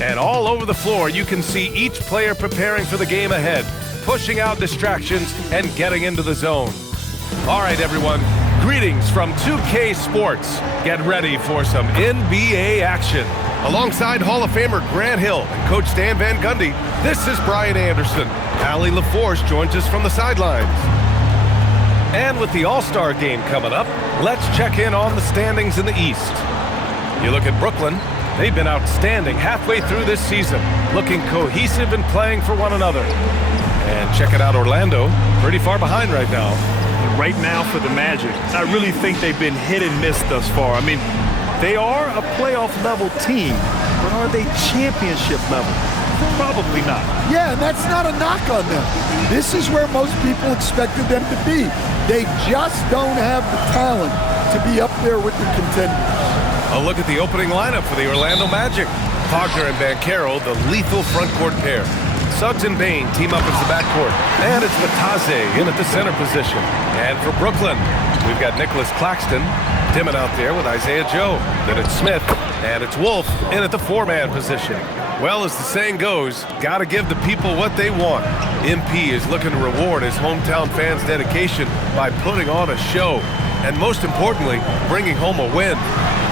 And all over the floor, you can see each player preparing for the game ahead, pushing out distractions and getting into the zone. All right, everyone, greetings from 2K Sports. Get ready for some NBA action. Alongside Hall of Famer Grant Hill and Coach Stan Van Gundy, this is Brian Anderson. Allie LaForce joins us from the sidelines. And with the All-Star game coming up, let's check in on the standings in the East. You look at Brooklyn, they've been outstanding halfway through this season, looking cohesive and playing for one another. And check it out, Orlando, pretty far behind right now. And right now for the Magic, I really think they've been hit and miss thus far. I mean, they are a playoff-level team, but are they championship level? Probably not. Yeah, and that's not a knock on them. This is where most people expected them to be. They just don't have the talent to be up there with the contenders. A look at the opening lineup for the Orlando Magic. Wagner and Banchero, the lethal front court pair. Suggs and Bane team up as the backcourt. And it's Matazze in at the center position. And for Brooklyn, we've got Nicholas Claxton dimming out there with Isaiah Joe. Then it's Smith, and it's Wolf in at the four-man position. Well, as the saying goes, gotta give the people what they want. MP is looking to reward his hometown fans' dedication by putting on a show. And most importantly, bringing home a win.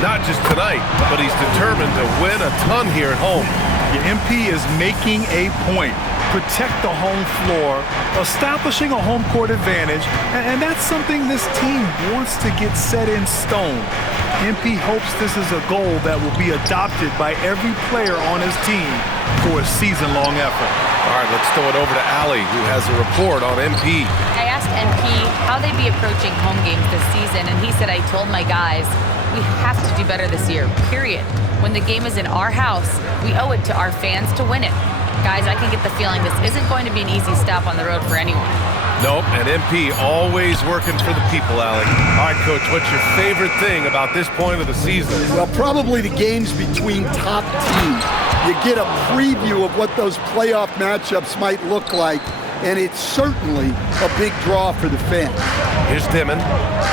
Not just tonight, but he's determined to win a ton here at home. The MP is making a point. Protect the home floor, establishing a home court advantage, and that's something this team wants to get set in stone. MP hopes this is a goal that will be adopted by every player on his team for a season-long effort. All right, let's throw it over to Allie, who has a report on MP. I asked MP how they'd be approaching home games this season, and he said, I told my guys, we have to do better this year, period. When the game is in our house, we owe it to our fans to win it. Guys, I can get the feeling this isn't going to be an easy stop on the road for anyone. Nope, and MP always working for the people, Allie. All right, Coach, what's your favorite thing about this point of the season? Well, probably the games between top teams. You get a preview of what those playoff matchups might look like, and it's certainly a big draw for the fans. Here's Dimon.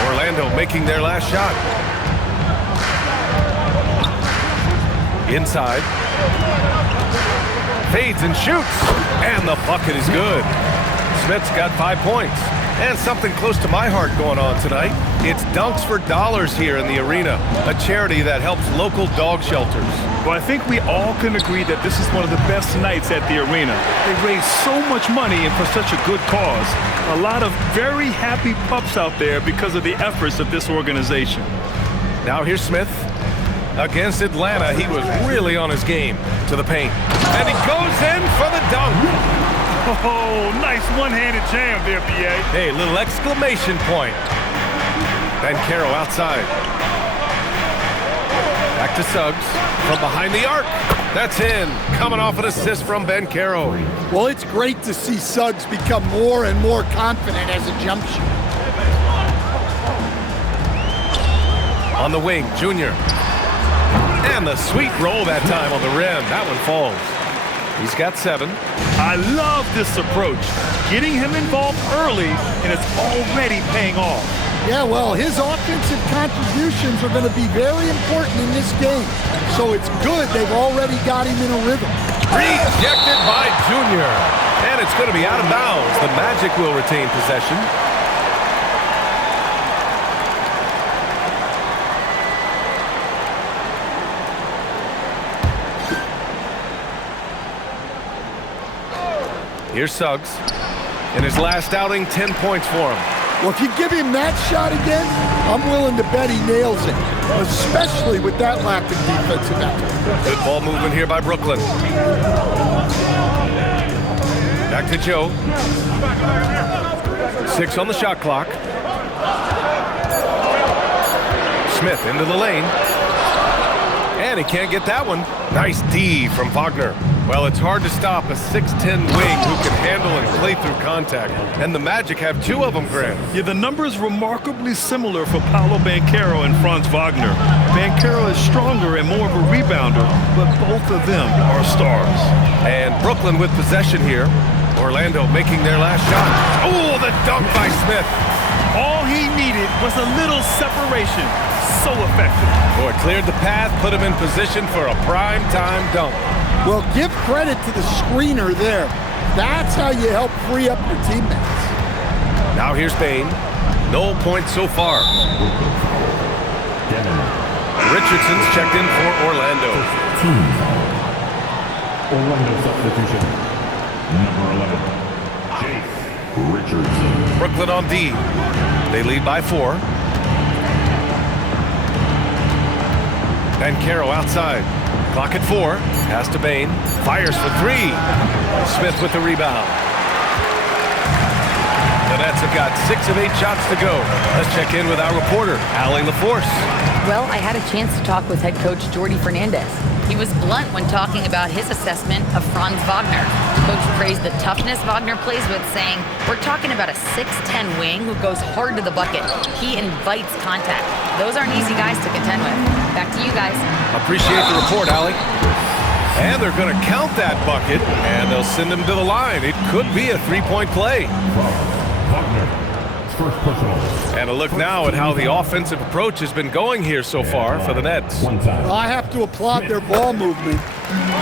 Orlando making their last shot. Inside. Fades and shoots. And the bucket is good. Smith's got 5 points. And something close to my heart going on tonight. It's Dunks for Dollars here in the arena, a charity that helps local dog shelters. Well, I think we all can agree that this is one of the best nights at the arena. They raise so much money and for such a good cause. A lot of very happy pups out there because of the efforts of this organization. Now here's Smith. Against Atlanta, he was really on his game. To the paint. And he goes in for the dunk. Oh, nice one-handed jam there, B.A. Hey, little exclamation point. Banchero outside. Back to Suggs from behind the arc. That's in. Coming off an assist from Banchero. Well, it's great to see Suggs become more and more confident as a jump shooter. On the wing, Junior. And the sweet roll that time on the rim. That one falls. He's got 7. I love this approach. Getting him involved early, and it's already paying off. Yeah, well, his offensive contributions are going to be very important in this game. So it's good they've already got him in a rhythm. Rejected by Junior. And it's going to be out of bounds. The Magic will retain possession. Here's Suggs. In his last outing, 10 points for him. Well, if you give him that shot again, I'm willing to bet he nails it, especially with that lack of defensive effort. Good ball movement here by Brooklyn. Back to Joe. 6 on the shot clock. Smith into the lane. And he can't get that one. Nice D from Wagner. Well, it's hard to stop a 6'10" wing who can handle and play through contact. And the Magic have 2 of them, Grant. Yeah, the numbers remarkably similar for Paolo Banchero and Franz Wagner. Banchero is stronger and more of a rebounder, but both of them are stars. And Brooklyn with possession here. Orlando making their last shot. Oh, the dunk by Smith. All he needed was a little separation. So effective. Boy, cleared the path, put him in position for a prime-time dunk. Well, give credit to the screener there. That's how you help free up your teammates. Now here's Bain. No points so far. Richardson's checked in for Orlando. Orlando substitution. Number 11, Chase Richardson. Brooklyn on D. They lead by 4. Banchero outside. Clock at 4. Pass to Bain. Fires for 3. Smith with the rebound. The Nets have got 6 of 8 shots to go. Let's check in with our reporter, Allie LaForce. Well, I had a chance to talk with head coach Jordi Fernandez. He was blunt when talking about his assessment of Franz Wagner. Coach praised the toughness Wagner plays with, saying, "We're talking about a 6'10" wing who goes hard to the bucket. He invites contact. Those aren't easy guys to contend with." Back to you guys. Appreciate the report, Allie. And they're going to count that bucket, and they'll send him to the line. It could be a 3-point play. Wagner, first personal. And a look now at how the offensive approach has been going here so far for the Nets. One time. I have to applaud their ball movement.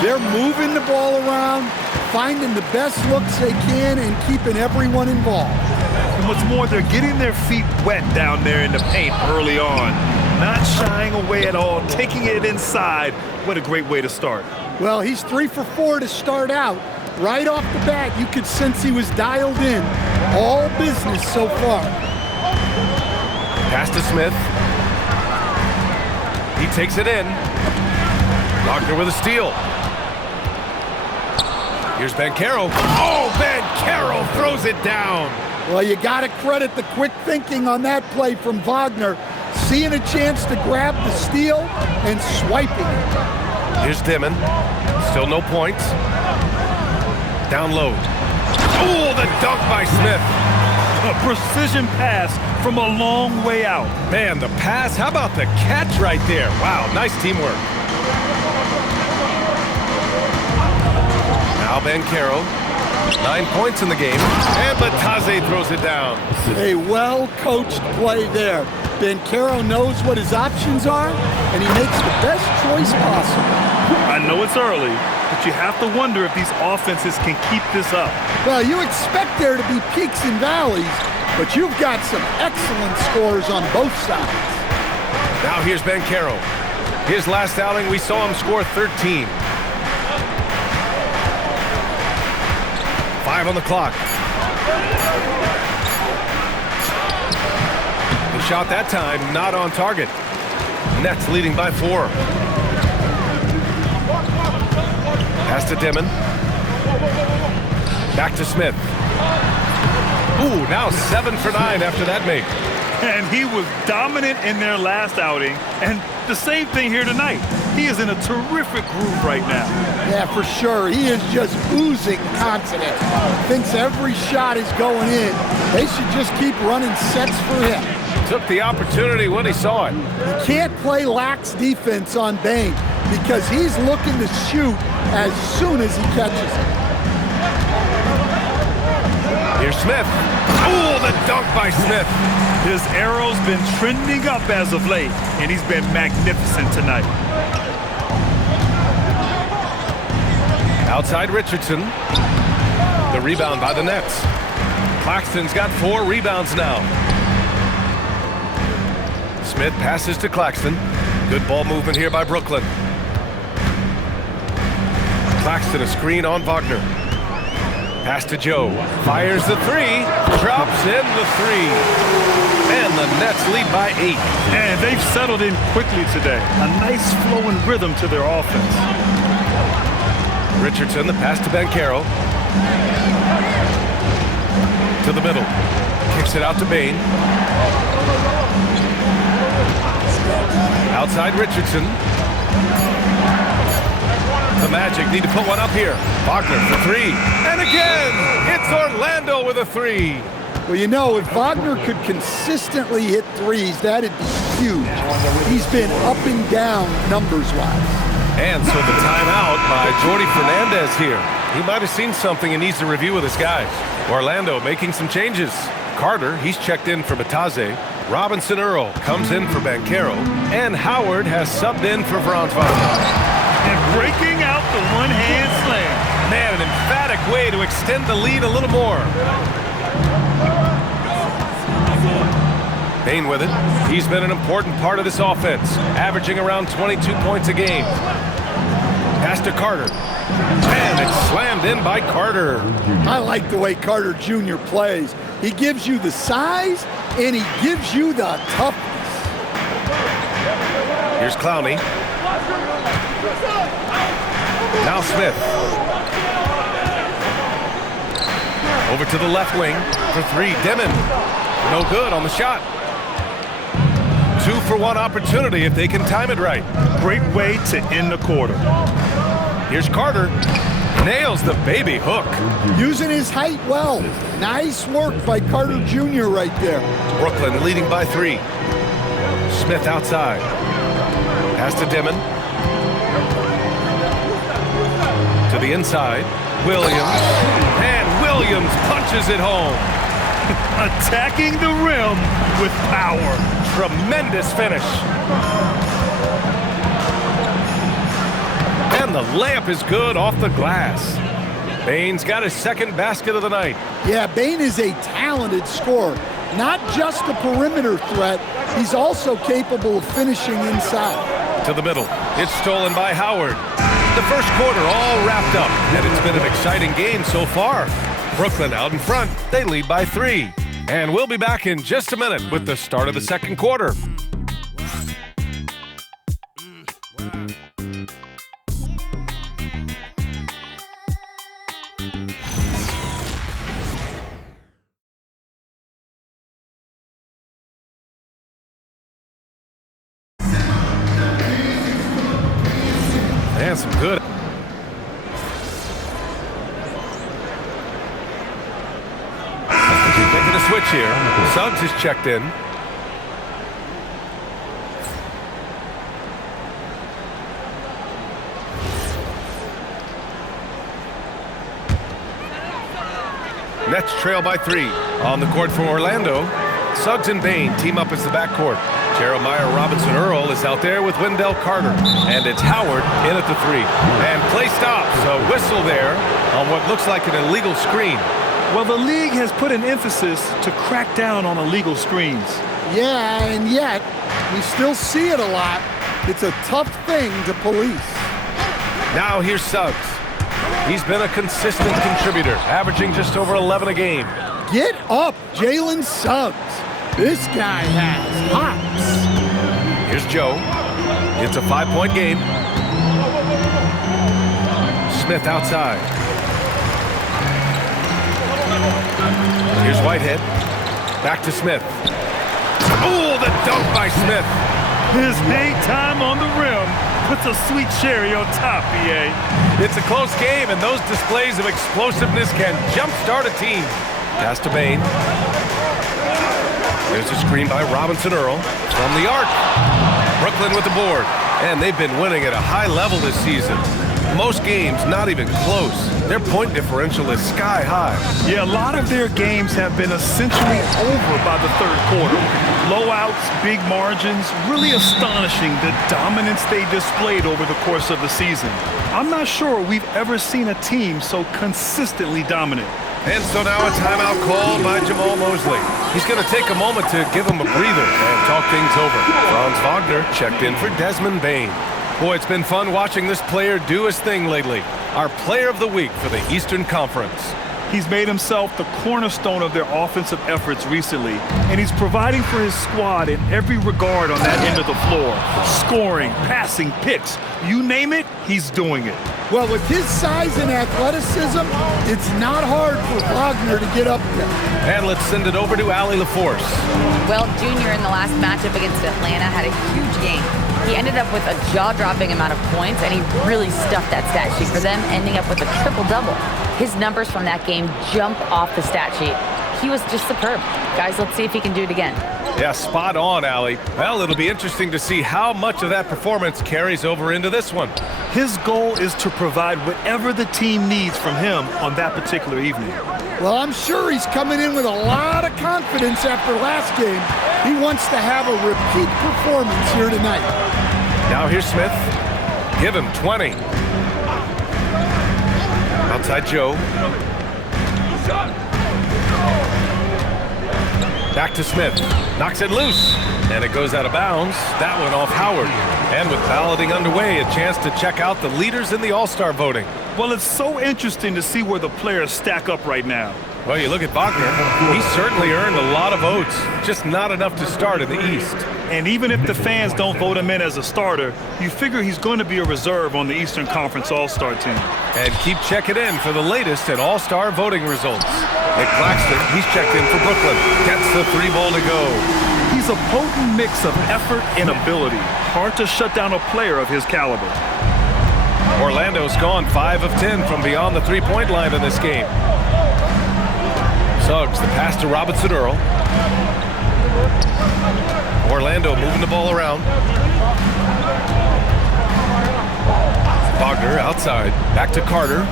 They're moving the ball around, finding the best looks they can, and keeping everyone involved. And what's more, they're getting their feet wet down there in the paint early on. Not shying away at all, taking it inside. What a great way to start. Well, he's 3 for 4 to start out. Right off the bat, you could sense he was dialed in. All business so far. Pass to Smith. He takes it in. Wagner with a steal. Here's Banchero. Oh, Banchero throws it down. Well, you got to credit the quick thinking on that play from Wagner. Seeing a chance to grab the steal and swiping it. Here's Dimon. Still no points. Down low. Oh, the dunk by Smith. A precision pass from a long way out. Man, the pass. How about the catch right there? Wow, nice teamwork. Now Banchero. 9 points in the game. And Bataze throws it down. A well-coached play there. Banchero knows what his options are, and he makes the best choice possible. I know it's early, but you have to wonder if these offenses can keep this up. Well, you expect there to be peaks and valleys, but you've got some excellent scores on both sides. Now here's Banchero. His last outing, we saw him score 13. 5 on the clock. The shot that time, not on target. Nets leading by 4. Pass to Dimon. Back to Smith. Ooh, now 7 for 9 after that make. And he was dominant in their last outing, and the same thing here tonight. He is in a terrific groove right now. Yeah, for sure. He is just oozing confidence. Thinks every shot is going in. They should just keep running sets for him. Took the opportunity when he saw it. You can't play lax defense on Bain because he's looking to shoot as soon as he catches it. Here's Smith. Oh, the dunk by Smith. His arrow's been trending up as of late, and he's been magnificent tonight. Outside Richardson. The rebound by the Nets. Claxton's got 4 rebounds now. Smith passes to Claxton. Good ball movement here by Brooklyn. Claxton a screen on Wagner. Pass to Joe. Fires the 3. Drops in the 3. And the Nets lead by 8. And they've settled in quickly today. A nice flowing rhythm to their offense. Richardson, the pass to Banchero. To the middle. Kicks it out to Bain. Outside Richardson. The Magic need to put one up here. Wagner for 3. And again, it's Orlando with a 3. Well, you know, if Wagner could consistently hit threes, that'd be huge. He's been up and down numbers-wise. And so the timeout by Jordi Fernandez here. He might have seen something and needs to review with his guys. Orlando making some changes. Carter, he's checked in for Bataze. Robinson Earl comes in for Banchero. And Howard has subbed in for Franz Wagner. And breaking out the one-hand way to extend the lead a little more. Bain with it. He's been an important part of this offense, averaging around 22 points a game. Pass to Carter. And it's slammed in by Carter. I like the way Carter Jr. plays. He gives you the size, and he gives you the toughness. Here's Clowney. Now Smith. Over to the left wing for three. Demon. No good on the shot. 2-for-1 opportunity if they can time it right. Great way to end the quarter. Here's Carter. Nails the baby hook. Using his height well. Nice work by Carter Jr. right there. Brooklyn leading by 3. Smith outside. Pass to Demon. To the inside. Williams. And Williams punches it home. Attacking the rim with power. Tremendous finish. And the layup is good off the glass. Bain's got his second basket of the night. Yeah, Bain is a talented scorer. Not just a perimeter threat, he's also capable of finishing inside. To the middle. It's stolen by Howard. The first quarter all wrapped up, and it's been an exciting game so far. Brooklyn out in front. They lead by 3. And we'll be back in just a minute with the start of the second quarter. And some good. Making a switch here. Suggs is checked in. Nets trail by 3. On the court for Orlando, Suggs and Bain team up as the backcourt. Jeremiah Robinson-Earl is out there with Wendell Carter. And it's Howard in at the 3. And play stops. A whistle there on what looks like an illegal screen. Well, the league has put an emphasis to crack down on illegal screens. Yeah, and yet, we still see it a lot. It's a tough thing to police. Now here's Suggs. He's been a consistent contributor, averaging just over 11 a game. Get up, Jalen Suggs. This guy has hops. Here's Joe. It's a 5-point game. Smith outside. Here's Whitehead. Back to Smith. Oh, the dunk by Smith. His hang time on the rim puts a sweet cherry on top, EA. It's a close game, and those displays of explosiveness can jumpstart a team. Pass to Bain. There's a screen by Robinson-Earl from the arc. Brooklyn with the board, and they've been winning at a high level this season. Most games not even close. Their point differential is sky high. Yeah, a lot of their games have been essentially over by the third quarter. Blowouts, big margins, really astonishing the dominance they displayed over the course of the season. I'm not sure we've ever seen a team so consistently dominant. And so now a timeout called by Jamal Mosley. He's going to take a moment to give him a breather and talk things over. Franz Wagner checked in for Desmond Bain. Boy, it's been fun watching this player do his thing lately. Our player of the week for the Eastern Conference. He's made himself the cornerstone of their offensive efforts recently, and he's providing for his squad in every regard on that end of the floor. Scoring, passing, picks, you name it, he's doing it. Well, with his size and athleticism, it's not hard for Wagner to get up there. And let's send it over to Allie LaForce. Well, Junior in the last matchup against Atlanta had a huge game. He ended up with a jaw-dropping amount of points, and he really stuffed that stat sheet for them, ending up with a triple-double. His numbers from that game jump off the stat sheet. He was just superb. Guys, let's see if he can do it again. Yeah, spot on, Allie. Well, it'll be interesting to see how much of that performance carries over into this one. His goal is to provide whatever the team needs from him on that particular evening. Well, I'm sure he's coming in with a lot of confidence after last game. He wants to have a repeat performance here tonight. Now here's Smith. Give him 20. Outside Joe. Back to Smith. Knocks it loose. And it goes out of bounds. That one off Howard. And with balloting underway, a chance to check out the leaders in the All-Star voting. Well, it's so interesting to see where the players stack up right now. Well, you look at Wagner. He's certainly earned a lot of votes. Just not enough to start in the East. And even if the fans don't vote him in as a starter, you figure he's going to be a reserve on the Eastern Conference All-Star team. And keep checking in for the latest at All-Star voting results. Nick Claxton, he's checked in for Brooklyn. Gets the 3-ball to go. He's a potent mix of effort and ability. Hard to shut down a player of his caliber. Orlando's gone 5 of 10 from beyond the three-point line in this game. Suggs, the pass to Robinson Earl. Orlando moving the ball around. Wagner outside. Back to Carter.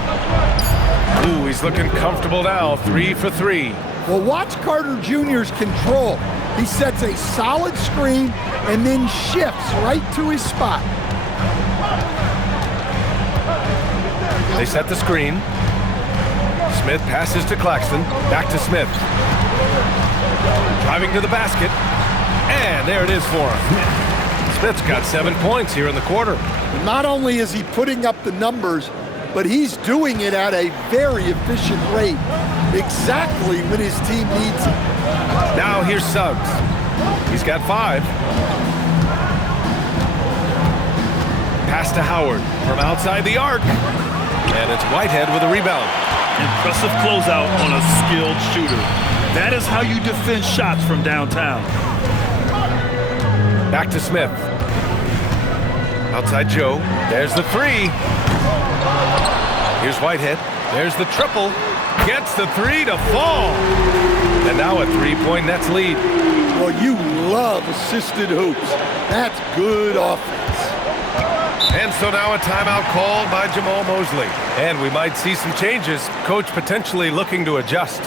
Ooh, he's looking comfortable now. 3 for 3. Well, watch Carter Jr.'s control. He sets a solid screen and then shifts right to his spot. They set the screen. Smith passes to Claxton. Back to Smith. Driving to the basket. And there it is for him. Smith's got 7 points here in the quarter. Not only is he putting up the numbers, but he's doing it at a very efficient rate. Exactly when his team needs it. Now here's Suggs. He's got 5. Pass to Howard from outside the arc. And it's Whitehead with a rebound. Impressive closeout on a skilled shooter. That is how you defend shots from downtown. Back to Smith. Outside Joe. There's the 3. Here's Whitehead. There's the triple. Gets the 3 to fall. And now a 3-point Nets lead. Well, you love assisted hoops. That's good offense. And so now a timeout called by Jamal Mosley. And we might see some changes. Coach potentially looking to adjust.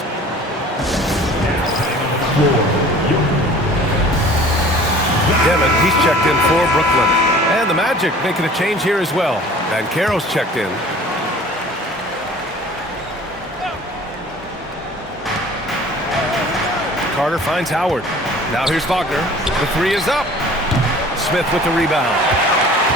Devin, he's checked in for Brooklyn. And the Magic making a change here as well. Banchero's checked in. Carter finds Howard. Now here's Wagner. The 3 is up. Smith with the rebound.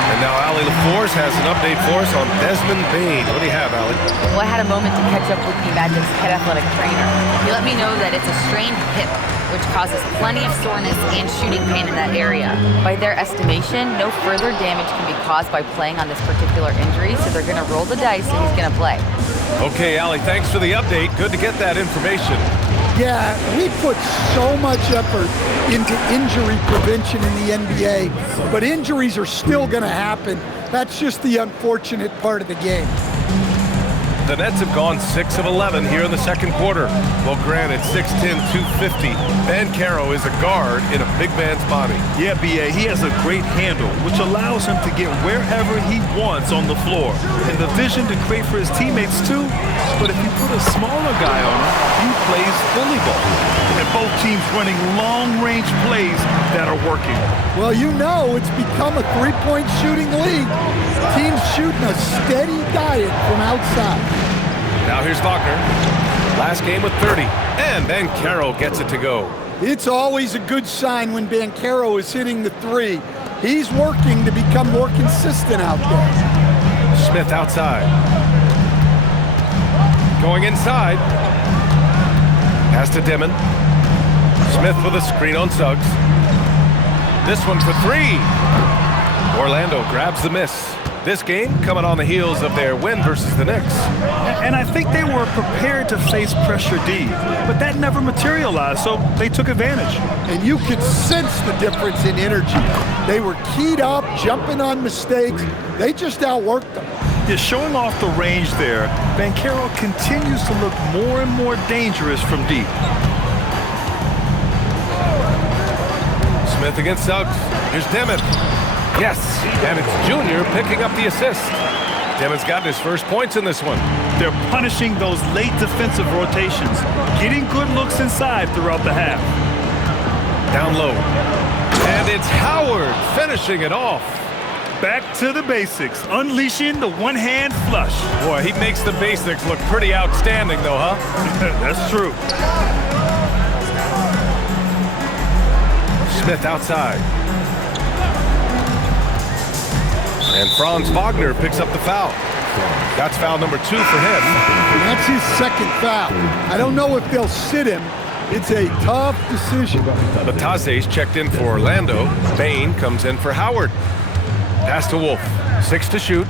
And now Allie LaForce has an update for us on Desmond Bane. What do you have, Allie? Well, I had a moment to catch up with the Magic's head athletic trainer. He let me know that it's a strained hip, which causes plenty of soreness and shooting pain in that area. By their estimation, no further damage can be caused by playing on this particular injury, so they're going to roll the dice and he's going to play. Okay, Allie, thanks for the update. Good to get that information. Yeah, we put so much effort into injury prevention in the NBA, but injuries are still going to happen. That's just the unfortunate part of the game. The Nets have gone 6 of 11 here in the second quarter. Well, granted, 6'10", 250. Banchero is a guard in a big man's body. Yeah, B.A., he has a great handle, which allows him to get wherever he wants on the floor. And the vision to create for his teammates, too. But if you put a smaller guy on him, he plays bully ball. And both teams running long-range plays that are working. Well, you know it's become a three-point shooting league. Teams shooting a steady diet from outside. Now here's Wagner. Last game with 30. And Banchero gets it to go. It's always a good sign when Banchero is hitting the 3. He's working to become more consistent out there. Smith outside. Going inside. Pass to Dimon. Smith with a screen on Suggs. This one for 3. Orlando grabs the miss. This game coming on the heels of their win versus the Knicks. And I think they were prepared to face pressure D, but that never materialized, so they took advantage. And you could sense the difference in energy. They were keyed up, jumping on mistakes. They just outworked them. Just showing off the range there, Banchero continues to look more and more dangerous from deep. Smith against Suggs. Here's Dimon. Yes, and it's Junior picking up the assist. Demon's got his first points in this one. They're punishing those late defensive rotations, getting good looks inside throughout the half. Down low. And it's Howard finishing it off. Back to the basics, unleashing the one-hand flush. Boy, he makes the basics look pretty outstanding, though, huh? That's true. Smith outside. And Franz Wagner picks up the foul. That's foul number 2 for him. And that's his second foul. I don't know if they'll sit him. It's a tough decision. Batase's checked in for Orlando. Bain comes in for Howard. Pass to Wolf. 6 to shoot.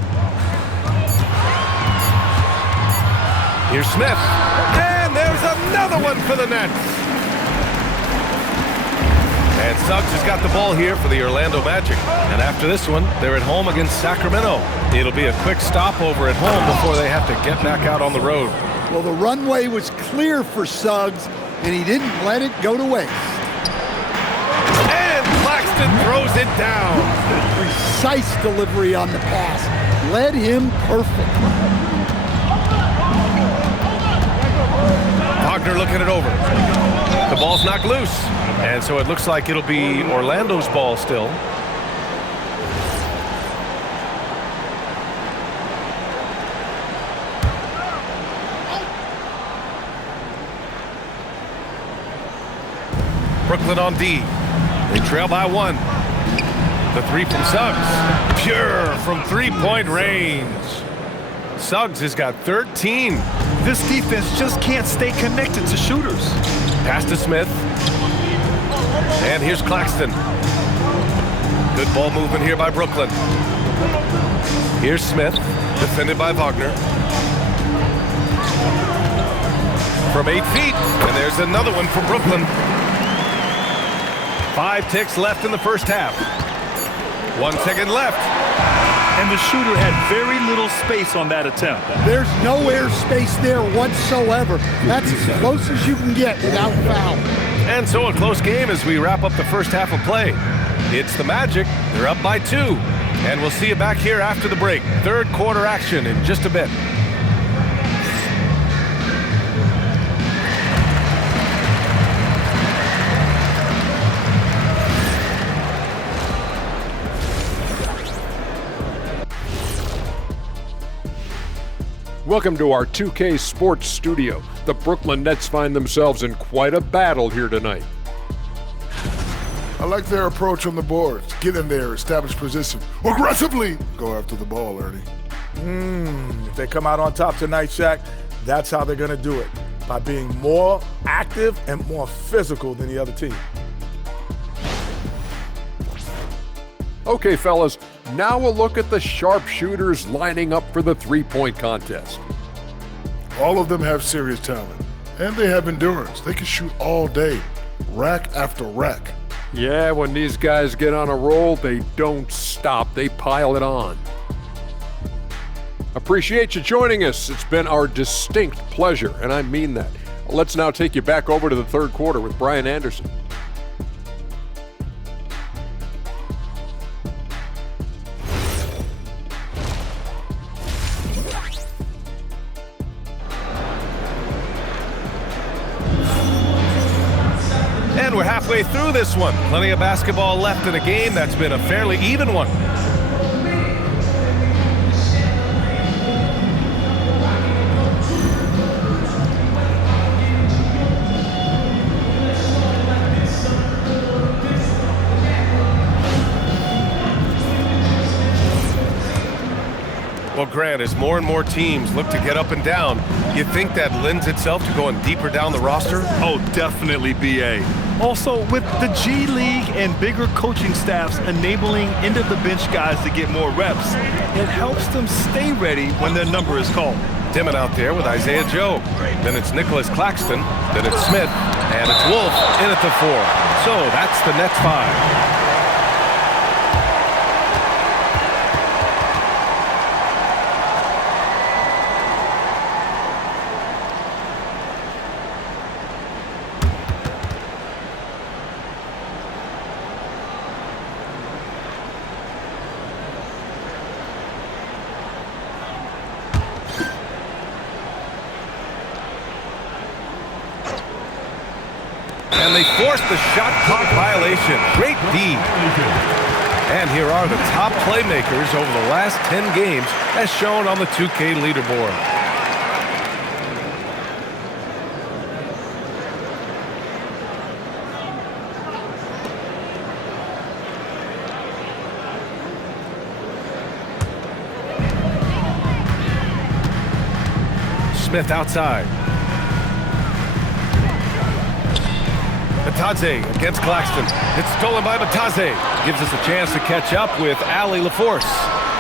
Here's Smith. And there's another one for the Nets. And Suggs has got the ball here for the Orlando Magic. And after this one, they're at home against Sacramento. It'll be a quick stopover at home before they have to get back out on the road. Well, the runway was clear for Suggs, and he didn't let it go to waste. And Claxton throws it down. Precise delivery on the pass. Led him perfect. Wagner looking it over. The ball's knocked loose. And so it looks like it'll be Orlando's ball still. Brooklyn on D. They trail by 1. The 3 from Suggs. Pure from three-point range. Suggs has got 13. This defense just can't stay connected to shooters. Pass to Smith. And here's Claxton. Good ball movement here by Brooklyn. Here's Smith, defended by Wagner. From 8 feet, and there's another one from Brooklyn. 5 ticks left in the first half. 1 second left. And the shooter had very little space on that attempt. There's no air space there whatsoever. That's as close as you can get without foul. And so a close game as we wrap up the first half of play. It's the Magic. They're up by 2. And we'll see you back here after the break. Third quarter action in just a bit. Welcome to our 2K Sports studio. The Brooklyn Nets find themselves in quite a battle here tonight. I like their approach on the boards. Get in there, establish position. Aggressively go after the ball, Ernie. If they come out on top tonight, Shaq, that's how they're going to do it. By being more active and more physical than the other team. Okay, fellas, now we'll look at the sharpshooters lining up for the three-point contest. All of them have serious talent, and they have endurance. They can shoot all day, rack after rack. Yeah, when these guys get on a roll, they don't stop. They pile it on. Appreciate you joining us. It's been our distinct pleasure, and I mean that. Let's now take you back over to the third quarter with Brian Anderson. And we're halfway through this one. Plenty of basketball left in a game that's been a fairly even one. Well, Grant, as more and more teams look to get up and down, you think that lends itself to going deeper down the roster? Oh, definitely, B.A. Also, with the G League and bigger coaching staffs enabling end-of-the-bench guys to get more reps, it helps them stay ready when their number is called. Timmon out there with Isaiah Joe. Then it's Nicholas Claxton. Then it's Smith. And it's Wolf in at the 4. So that's the Nets 5. And they forced the shot clock violation. Great D. And here are the top playmakers over the last 10 games as shown on the 2K leaderboard. Smith outside. Batadze against Claxton. It's stolen by Batadze. Gives us a chance to catch up with Allie LaForce.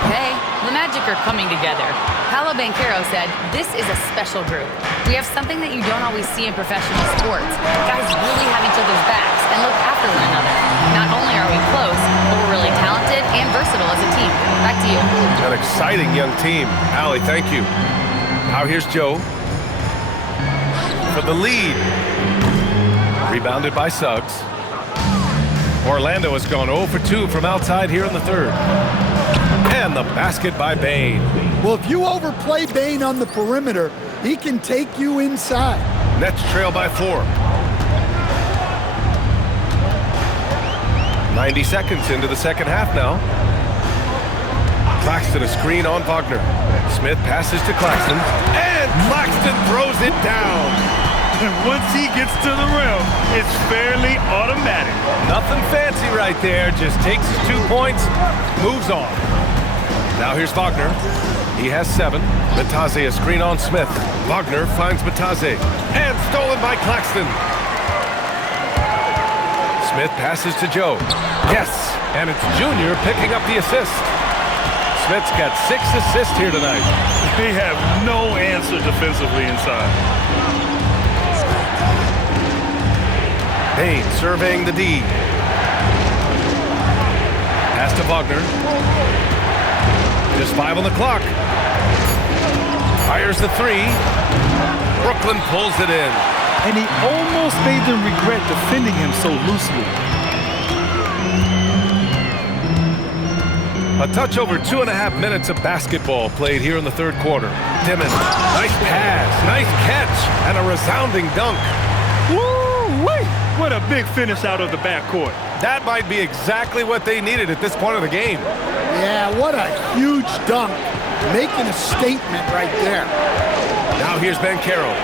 Hey, the Magic are coming together. Paolo Banchero said, this is a special group. We have something that you don't always see in professional sports. Guys really have each other's backs and look after one another. Not only are we close, but we're really talented and versatile as a team. Back to you. An exciting young team. Allie, thank you. Now here's Joe for the lead. Rebounded by Suggs. Orlando has gone 0 for 2 from outside here in the third. And the basket by Bane. Well, if you overplay Bane on the perimeter, he can take you inside. Nets trail by 4. 90 seconds into the second half now. Claxton a screen on Wagner. Smith passes to Claxton, and Claxton throws it down. And once he gets to the rim, it's fairly automatic. Nothing fancy right there, just takes his 2 points, moves on. Now here's Wagner. He has 7. Batadze a screen on Smith. Wagner finds Batadze, and stolen by Claxton. Smith passes to Joe. Yes, and it's Junior picking up the assist. Smith's got 6 assists here tonight. They have no answer defensively inside. Bane surveying the D. Pass to Wagner. Just 5 on the clock. Fires the 3. Brooklyn pulls it in. And he almost made them regret defending him so loosely. A touch over 2.5 minutes of basketball played here in the third quarter. Dimon, nice pass, nice catch, and a resounding dunk. Woo-wee! What a big finish out of the backcourt. That might be exactly what they needed at this point of the game. Yeah, what a huge dunk. Making a statement right there. Now here's Banchero.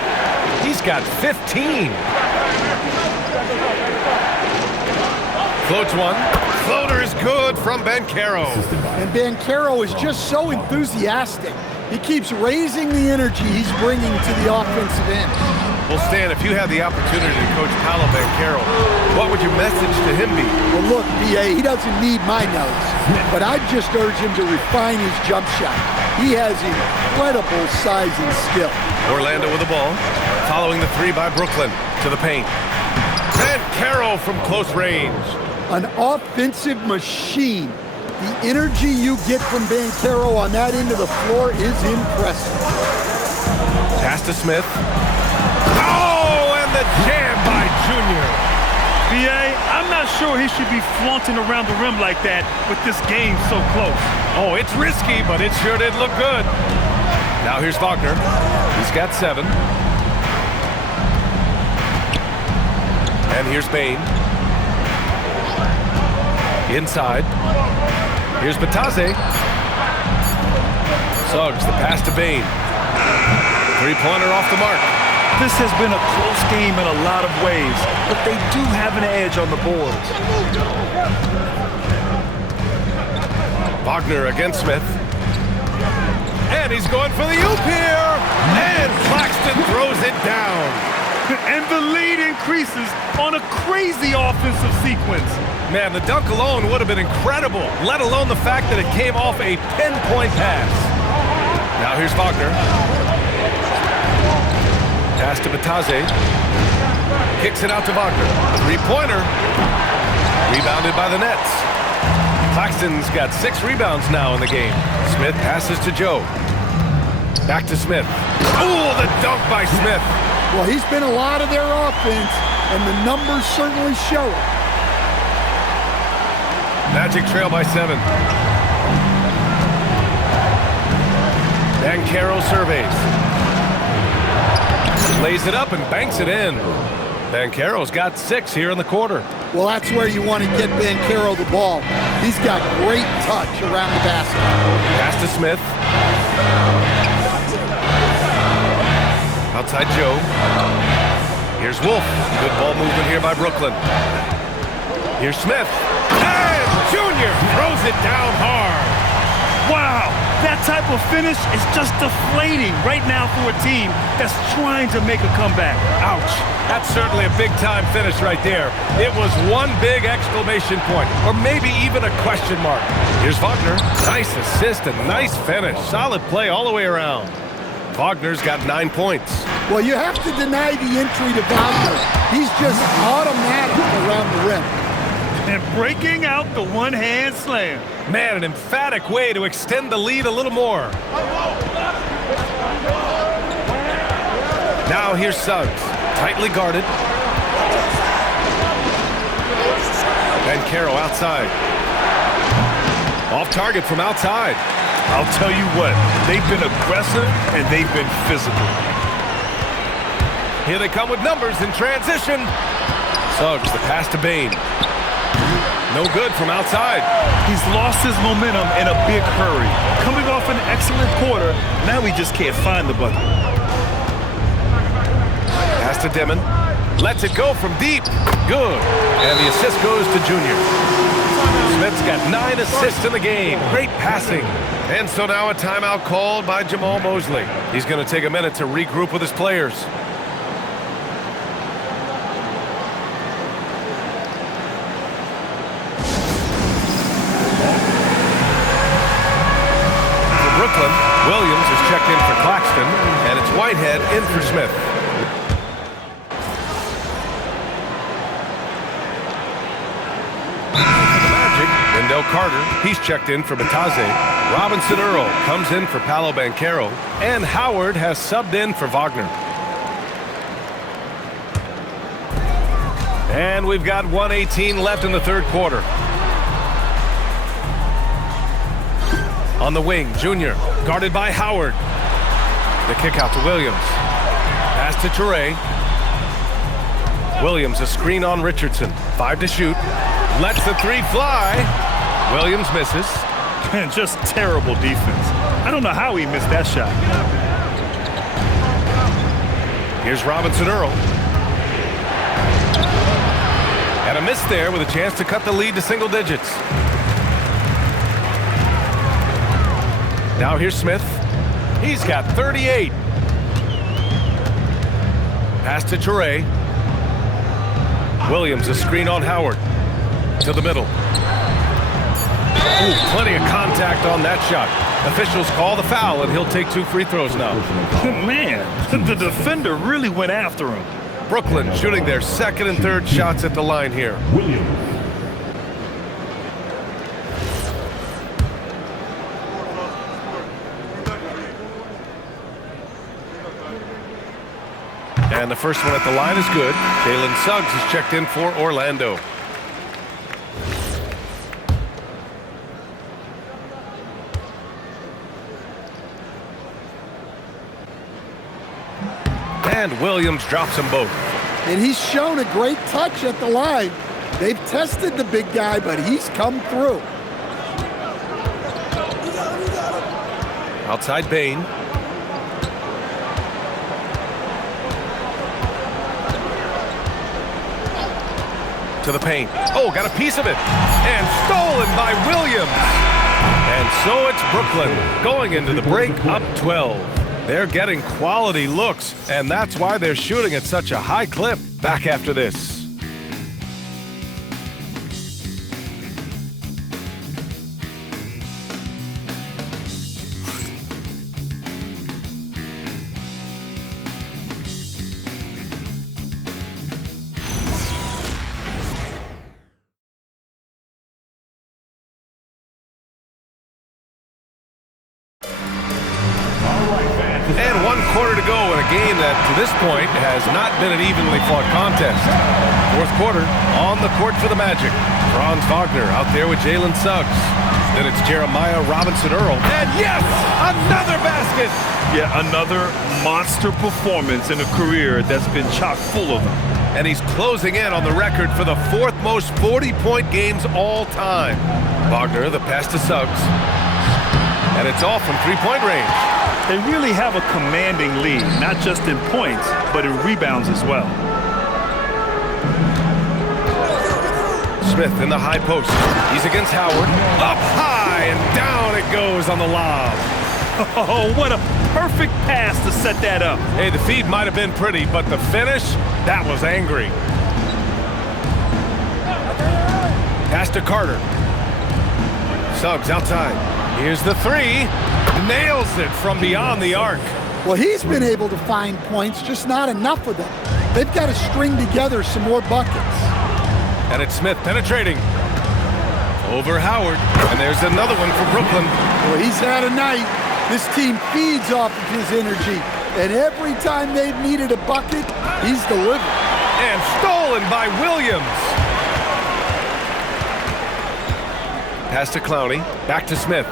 He's got 15. Floats one. Floater is good from Banchero. And Banchero is just so enthusiastic. He keeps raising the energy he's bringing to the offensive end. Well, Stan, if you had the opportunity to coach Paolo Banchero, what would your message to him be? Well, look, B.A., he doesn't need my notes, but I'd just urge him to refine his jump shot. He has incredible size and skill. Orlando with the ball, following the 3 by Brooklyn to the paint. Banchero from close range. An offensive machine. The energy you get from Banchero on that end of the floor is impressive. Pass to Smith. Oh, and the jam by Junior. B.A., I'm not sure he should be flaunting around the rim like that with this game so close. Oh, it's risky, but it sure did look good. Now here's Wagner. He's got 7. And here's Bane. Inside. Here's Batadze. Suggs, the pass to Bane. 3-pointer off the mark. This has been a close game in a lot of ways, but they do have an edge on the boards. Wagner against Smith. And he's going for the oop here. And Claxton throws it down. And the lead increases on a crazy offensive sequence. Man, the dunk alone would have been incredible, let alone the fact that it came off a 10-point pass. Now here's Wagner. Pass to Batadze. Kicks it out to Wagner. 3-pointer. Rebounded by the Nets. Claxton's got 6 rebounds now in the game. Smith passes to Joe. Back to Smith. Oh, the dunk by Smith. Well, he's been a lot of their offense, and the numbers certainly show it. Magic trail by 7. Banchero surveys. Lays it up and banks it in. Banchero's got 6 here in the quarter. Well, that's where you want to get Banchero the ball. He's got great touch around the basket. Pass to Smith. Outside Joe. Here's Wolf. Good ball movement here by Brooklyn. Here's Smith. And Junior throws it down hard. Wow, that type of finish is just deflating right now for a team that's trying to make a comeback. Ouch. That's certainly a big-time finish right there. It was one big exclamation point, or maybe even a question mark. Here's Wagner. Nice assist and nice finish. Solid play all the way around. Wagner's got 9 points. Well, you have to deny the entry to Wagner. He's just automatic around the rim. And breaking out the one-hand slam. Man, an emphatic way to extend the lead a little more. Now here's Suggs. Tightly guarded. Banchero outside. Off target from outside. I'll tell you what, they've been aggressive and they've been physical. Here they come with numbers in transition. Suggs, the pass to Bane. No good from outside. He's lost his momentum in a big hurry. Coming off an excellent quarter, now he just can't find the bucket. Pass to Demon. Lets it go from deep. Good. And the assist goes to Junior. Smith's got 9 assists in the game. Great passing. And so now a timeout called by Jamal Mosley. He's going to take a minute to regroup with his players. For Brooklyn, Williams is checked in for Claxton, and it's Whitehead in for Smith. Wendell Carter, he's checked in for Bataze. Robinson Earl comes in for Paolo Banchero. And Howard has subbed in for Wagner. And we've got 1:18 left in the third quarter. On the wing, Junior, guarded by Howard. The kick out to Williams. Pass to Toure. Williams, a screen on Richardson. 5 to shoot. Lets the 3 fly. Williams misses. Just terrible defense. I don't know how he missed that shot. Here's Robinson Earl. And a miss there with a chance to cut the lead to single digits. Now here's Smith. He's got 38. Pass to Toure. Williams, a screen on Howard. To the middle. Ooh, plenty of contact on that shot. Officials call the foul, and he'll take 2 free throws now. Man, the defender really went after him. Brooklyn shooting their second and third shots at the line here. Williams. And the first one at the line is good. Jalen Suggs is checked in for Orlando. And Williams drops them both. And he's shown a great touch at the line. They've tested the big guy, but he's come through. Outside Bane. To the paint. Oh, got a piece of it. And stolen by Williams. And so it's Brooklyn going into the break up 12. They're getting quality looks, and that's why they're shooting at such a high clip. Back after this. And 1 quarter to go in a game that, to this point, has not been an evenly fought contest. Fourth quarter, on the court for the Magic. Franz Wagner out there with Jalen Suggs. Then it's Jeremiah Robinson Earl. And yes, another basket! Yeah, another monster performance in a career that's been chock full of them. and he's closing in on the record for the 4th most 40-point games all time. Wagner, the pass to Suggs. And it's off from three-point range. They really have a commanding lead, not just in points, but in rebounds as well. Smith in the high post. He's against Howard. Up high, and down it goes on the lob. Oh, what a perfect pass to set that up. Hey, the feed might have been pretty, but the finish, that was angry. Pass to Carter. Suggs outside. Here's the three. Nails it from beyond the arc. Well, he's been able to find points, just not enough of them. They've got to string together some more buckets. And it's Smith penetrating. Over Howard. And there's another one for Brooklyn. Well, he's had a night. This team feeds off of his energy. And every time they've needed a bucket, he's delivered. And stolen by Williams. Pass to Clowney. Back to Smith.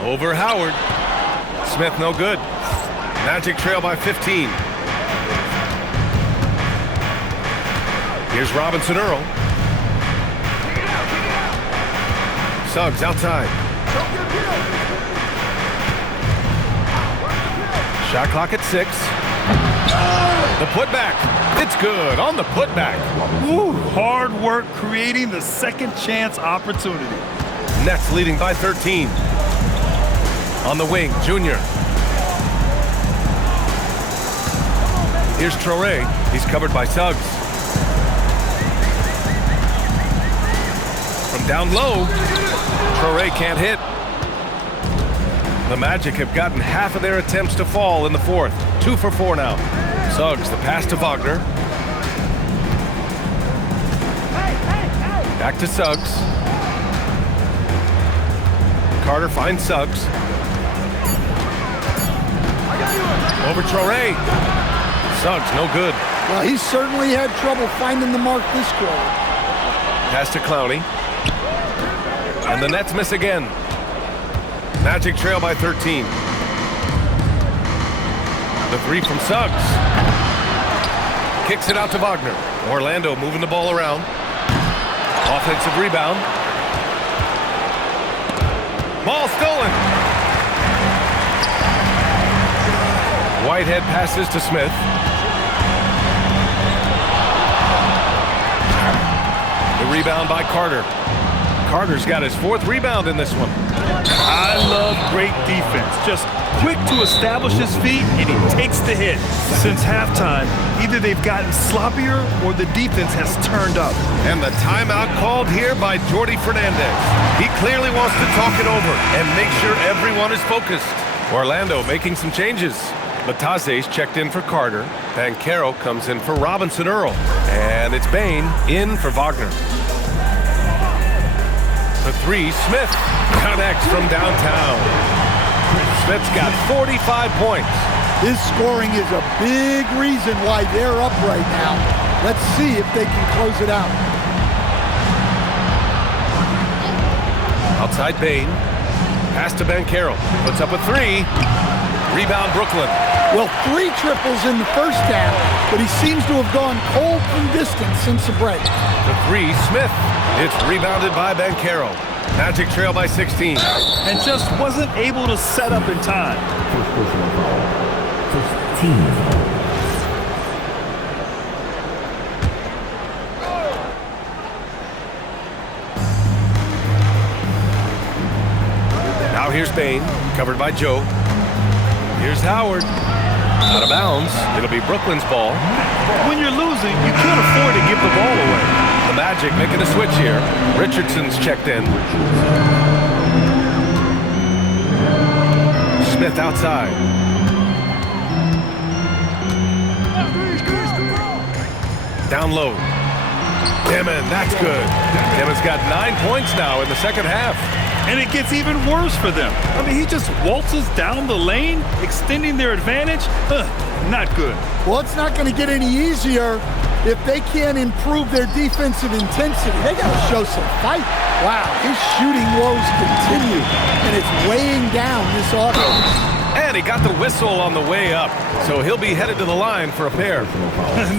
Over Howard. Smith no good. Magic trail by 15. Here's Robinson Earl. Suggs outside. Shot clock at 6. The putback. It's good on the putback. Ooh, hard work creating the second chance opportunity. Nets leading by 13. On the wing, Junior. Here's Traore. He's covered by Suggs. From down low, Traore can't hit. The Magic have gotten half of their attempts to fall in the 4th. 2 for 4 now. Suggs, the pass to Wagner. Back to Suggs. Carter finds Suggs. Over Traore. Suggs, no good. Well, he certainly had trouble finding the mark this quarter. Pass to Clowney. And the Nets miss again. Magic trail by 13. The three from Suggs. Kicks it out to Wagner. Orlando moving the ball around. Offensive rebound. Ball stolen. Whitehead passes to Smith. The rebound by Carter. Carter's got his 4th rebound in this one. I love great defense. Just quick to establish his feet, and he takes the hit. Since halftime, either they've gotten sloppier or the defense has turned up. And the timeout called here by Jordi Fernandez. He clearly wants to talk it over and make sure everyone is focused. Orlando making some changes. Lataze's checked in for Carter. Banchero comes in for Robinson Earl. And it's Bane in for Wagner. The three, Smith connects from downtown. Smith's got 45 points. His scoring is a big reason why they're up right now. Let's see if they can close it out. Outside Bane. Pass to Banchero. Puts up a 3. Rebound Brooklyn. Well, 3 triples in the first half, but he seems to have gone cold from distance since the break. The 3, Smith. It's rebounded by Banchero. Magic trail by 16. And just wasn't able to set up in time. First personal foul. First team foul. Now here's Bane, covered by Joe. Here's Howard. Out of bounds. It'll be Brooklyn's ball. When you're losing, you can't afford to give the ball away. The Magic making a switch here. Richardson's checked in. Smith outside. Down low. Demon, that's good. Demon's got 9 points now in the second half. And it gets even worse for them. I mean, he just waltzes down the lane, extending their advantage. Not good. Well, it's not going to get any easier if they can't improve their defensive intensity. They got to show some fight. Wow, his shooting woes continue, and it's weighing down this offense. And he got the whistle on the way up, so he'll be headed to the line for a pair.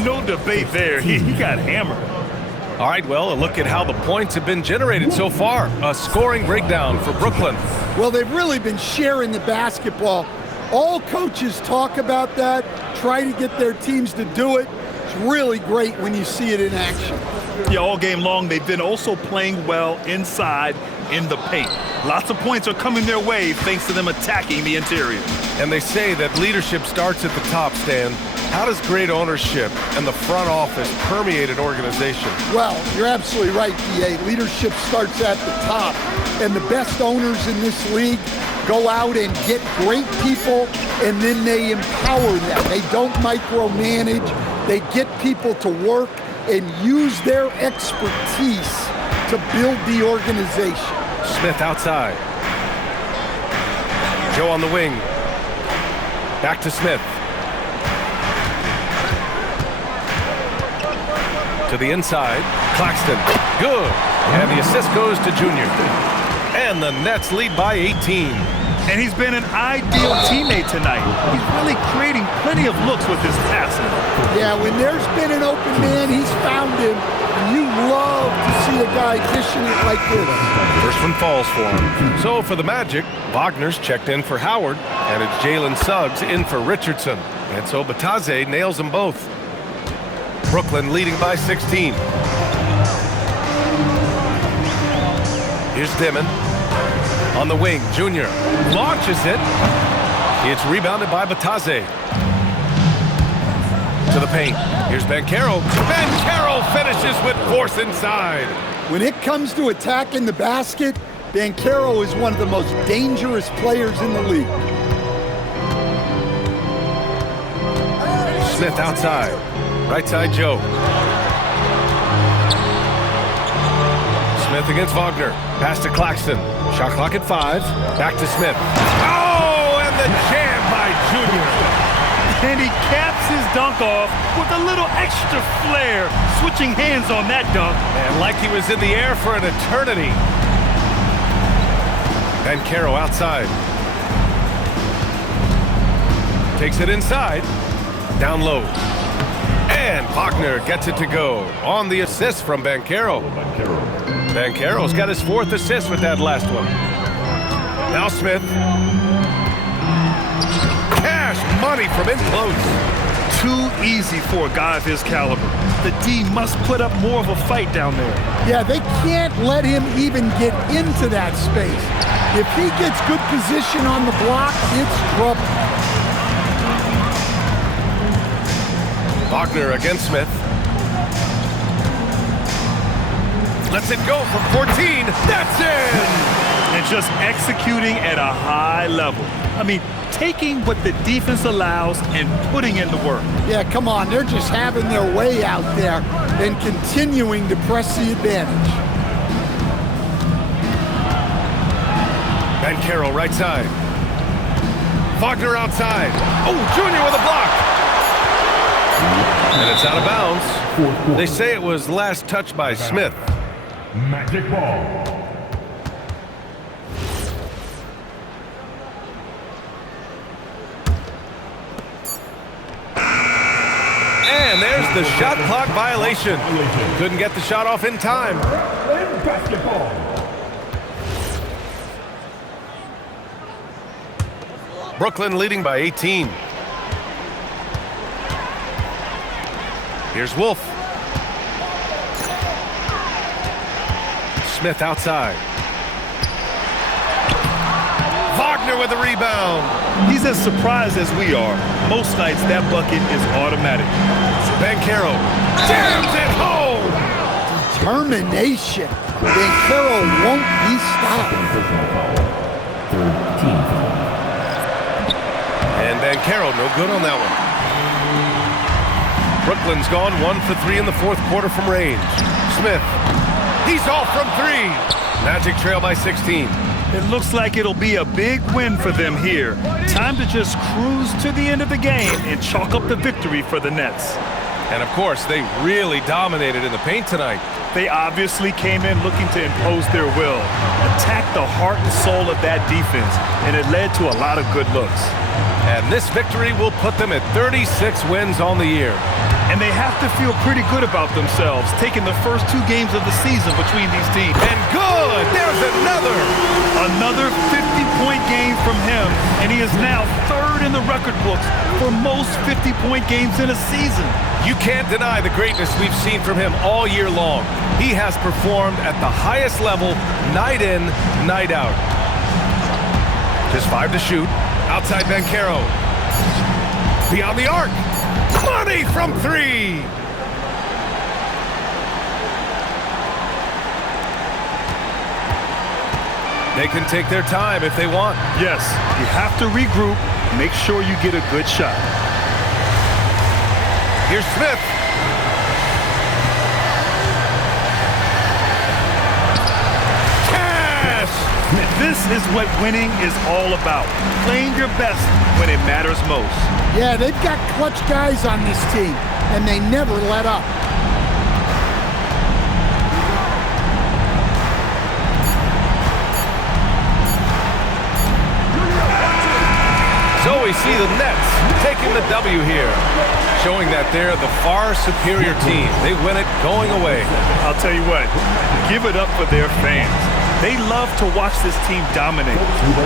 No debate there. He got hammered. All right, well, a look at how the points have been generated so far. A scoring breakdown for Brooklyn. Well, they've really been sharing the basketball. All coaches talk about that, try to get their teams to do it. It's really great when you see it in action. Yeah, all game long, they've been also playing well inside in the paint. Lots of points are coming their way thanks to them attacking the interior. And they say that leadership starts at the top, Stan. How does great ownership and the front office permeate an organization? Well, you're absolutely right, D.A. Leadership starts at the top. And the best owners in this league go out and get great people, and then they empower them. They don't micromanage. They get people to work and use their expertise to build the organization. Smith outside. Joe on the wing. Back to Smith. To the inside. Claxton. Good. And the assist goes to Junior. And the Nets lead by 18. And he's been an ideal teammate tonight. He's really creating plenty of looks with his passing. Yeah, when there's been an open man, he's found him. And you love to see a guy dishing it like this. First one falls for him. So for the Magic, Wagner's checked in for Howard, and it's Jalen Suggs in for Richardson. And so Bataze nails them both. Brooklyn leading by 16. Here's Dimon. On the wing, Junior launches it. It's rebounded by Bataze. To the paint. Here's Banchero. Banchero finishes with force inside. When it comes to attacking the basket, Banchero is one of the most dangerous players in the league. Smith outside. Right side, Joe. Smith against Wagner. Pass to Claxton. Shot clock at 5. Back to Smith. Oh, and the jam by Junior. And he caps his dunk off with a little extra flair, switching hands on that dunk. And like he was in the air for an eternity. Banchero outside. Takes it inside. Down low. And Wagner gets it to go on the assist from Banchero. Banchero's got his 4th assist with that last one. Now Smith. Cash money from in close. Too easy for a guy of his caliber. The D must put up more of a fight down there. Yeah, they can't let him even get into that space. If he gets good position on the block, it's trouble. Wagner against Smith. Lets it go from 14. That's in! And just executing at a high level. I mean, taking what the defense allows and putting in the work. Yeah, come on. They're just having their way out there and continuing to press the advantage. Banchero right side. Wagner outside. Oh, Junior with a block. And it's out of bounds. They say it was last touched by Smith. Magic ball. And there's the shot clock violation. Couldn't get the shot off in time. Basketball. Brooklyn leading by 18. Here's Wolf. Smith outside. Wagner with the rebound. He's as surprised as we are. Most nights, that bucket is automatic. Banchero jams it home. Determination. Banchero won't be stopped. And Banchero no good on that one. Brooklyn's gone 1 for 3 in the 4th quarter from range. Smith. He's off from 3. Magic trail by 16. It looks like it'll be a big win for them here. Time to just cruise to the end of the game and chalk up the victory for the Nets. And of course, they really dominated in the paint tonight. They obviously came in looking to impose their will, attack the heart and soul of that defense, and it led to a lot of good looks. And this victory will put them at 36 wins on the year. And they have to feel pretty good about themselves, taking the first 2 games of the season between these teams. And good! There's Another 50-point game from him, and he is now 3rd in the record books for most 50-point games in a season. You can't deny the greatness we've seen from him all year long. He has performed at the highest level, night in, night out. Just 5 to shoot. Outside Banchero. Beyond the arc. Money from 3. They can take their time if they want. Yes, you have to regroup, make sure you get a good shot. Here's Smith. Cash! This is what winning is all about. Playing your best when it matters most. Yeah, they've got clutch guys on this team, and they never let up. So we see the Nets taking the W here, showing that they're the far superior team. They win it going away. I'll tell you what, give it up for their fans. They love to watch this team dominate.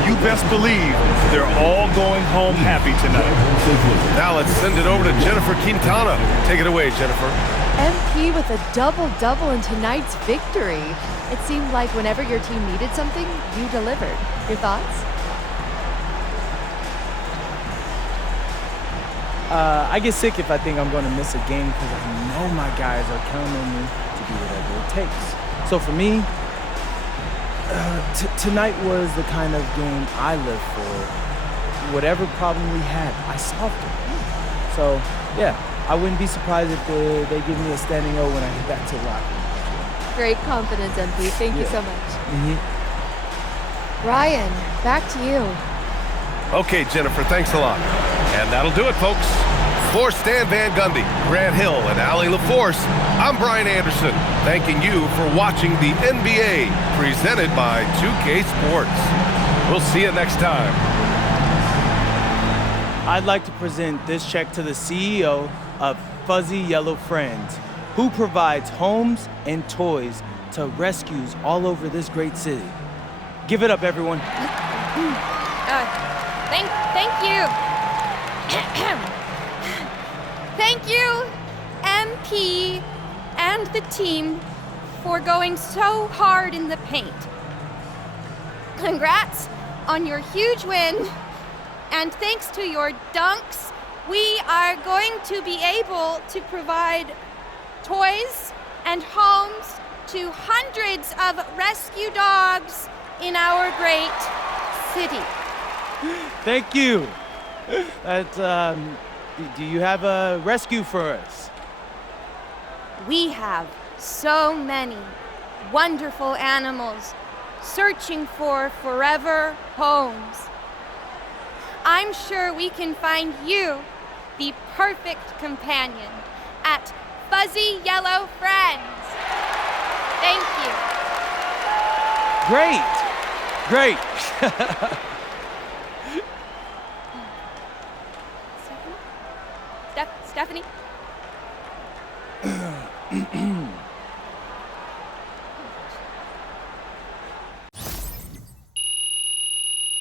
You best believe they're all going home happy tonight. Now let's send it over to Jennifer Quintana. Take it away, Jennifer. MP with a double-double in tonight's victory. It seemed like whenever your team needed something, you delivered. Your thoughts? I get sick if I think I'm going to miss a game because I know my guys are counting on me to do whatever it takes. So for me, tonight was the kind of game I live for. Whatever problem we had, I solved it. So, yeah, I wouldn't be surprised if they give me a standing O when I get back to the locker room. Great confidence, MP. Thank you so much. Ryan, back to you. Okay, Jennifer, thanks a lot. And that'll do it, folks. For Stan Van Gundy, Grant Hill, and Allie LaForce, I'm Brian Anderson, thanking you for watching the NBA presented by 2K Sports. We'll see you next time. I'd like to present this check to the CEO of Fuzzy Yellow Friends, who provides homes and toys to rescues all over this great city. Give it up, everyone. Thank you. Thank you, MP and the team, for going so hard in the paint. Congrats on your huge win, and thanks to your dunks, we are going to be able to provide toys and homes to hundreds of rescue dogs in our great city. Thank you. Do you have a rescue for us? We have so many wonderful animals searching for forever homes. I'm sure we can find you the perfect companion at Fuzzy Yellow Friends. Thank you. Great. Stephanie?